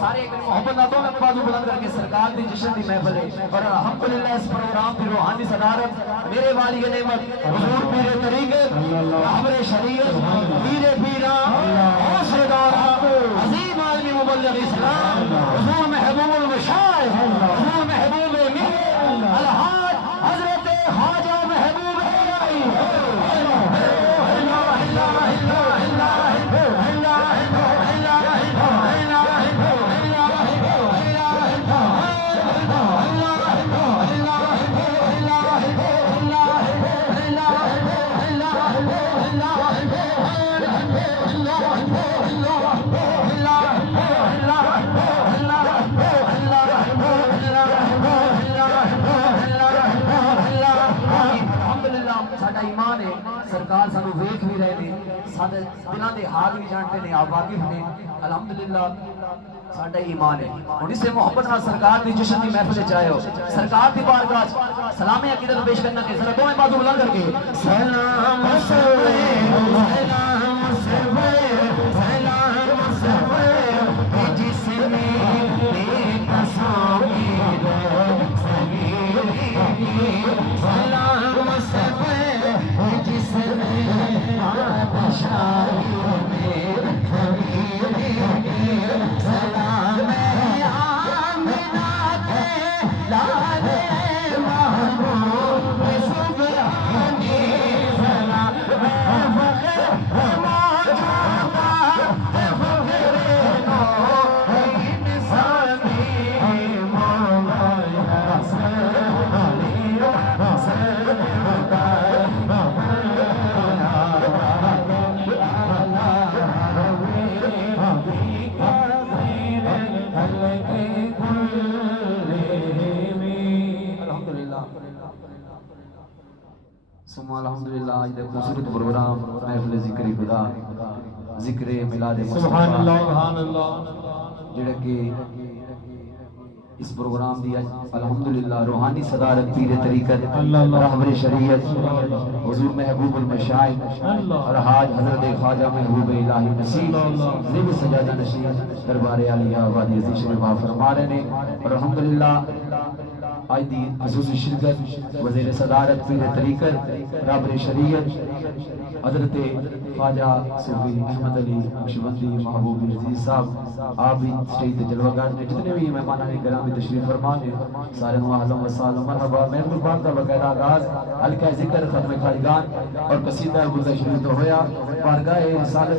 سارے ایک محبت ناتوں میں بازو بلند کر کے سرکار دی جشن دی محفل ہے اور الحمدللہ اس پروگرام کی روحانی صدارت میرے والی نعمت حضور پیر طریقت رہبر شریعت پیر پیران حوصلہ دارا عظیم عالمی مبلغ اسلام حضور محبوب المشائخ حضور محبوب امیر الحاج حضرت خواجہ محبوب الہی ایمان ہے سرکار سانو ویکھ بھی رہے ہیں سارے دلوں دے حال بھی جانتے ہیں آپ واقف نے الحمدللہ ساڈا ایمان ہے اور اس سے محبت نال سرکار دی جشن دی محفل وچ آئے ہو سرکار دی بارگاہ سلام عقیدت پیش کرنا کہ ذرا دونوں بازو بلند کر کے سلام جس نے الحمدللہ آج دے خوبصورت پروگرام محفل ذکر خدا ذکر میلاد مصطفیٰ سبحان اللہ جڑا کہ اس پروگرام دی الحمدللہ روحانی صدارت پیر طریقت رہبر شریعت حضور محبوب المشائخ اور حاج حضرت خواجہ محبوب الہی نصیب زیب سجادہ نشین دربار عالیہ وادی عزیز شریف فرما رہے ہیں اور الحمدللہ آج دی خصوصی شرکت وزیر صدارت پیر طریقت رہبر شریعت حضرت خواجہ صوفی احمد علی نقشبندی محبوب عزیز صاحب آپ بھی سٹیج تے جلوہ گاہ نے جتنے بھی مہمانان کرام تشریف فرما نے سارے اہلا و سہلا مرحبا محفل پاک کا باقاعدہ آغاز حلقہ ذکر ختم خواجگان اور قصیدہ گلدہ شریف تو ہویا بارگاہ رسالت